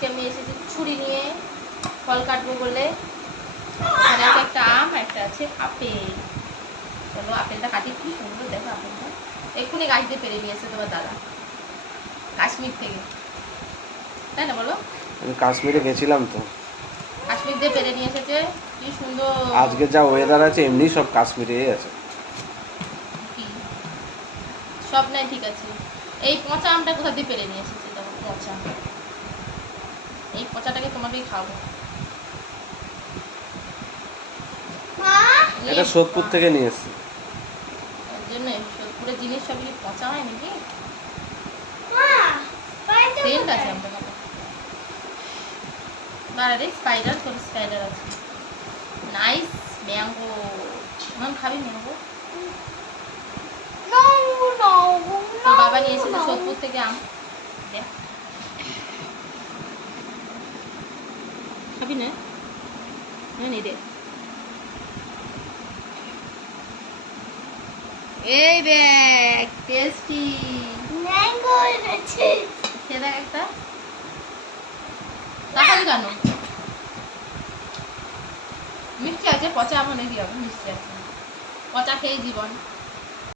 আজকে আমি এসেছি ছুরি নিয়ে ফল কাটবো বলে। এখানে আছে একটা আম, একটা আছে আপেল। চলো আপেলটা কাটি, কি সুন্দর দেখো আপেলটা। এক্ষুনি গাছ দিয়ে পেরে নিয়ে এসে তোমার দাদা কাশ্মীর থেকে, তাই না বলো? আমি কাশ্মীরে গেছিলাম তো। কাশ্মীর দিয়ে পেরে নিয়ে এসেছে, কি সুন্দর। আজকে যা ওয়েদার আছে এমনি সব কাশ্মীরেই আছে। কি সব নাই, ঠিক আছে। এই পচা আমটা কোথা দিয়ে পেরে নিয়ে এসেছে? দেখো পচা, এই পচাটাকে তোমাকেই খাবো। এটা সোদপুর থেকে নিয়ে এসেছি। তার জন্য সোদপুরের জিনিস সব কি পচা হয় নাকি? সেন্ট আছে আমটা কত। বাড়ারে স্পাইডার, তোর স্পাইডার আছে। Nice mango. মান খাবি ম্যাঙ্গো? তো বাবা নিয়ে এসেছে সোদপুর থেকে আম। দেখ খাবি না? নেই দে। এই দেখ টেস্টি ম্যাঙ্গো এনেছি। খেয়ে দেখ একটা। তাকাবি কেন? মিষ্টি আছে, পচা এমন কি হবে? মিষ্টি আছে, পচা খেয়ে জীবন।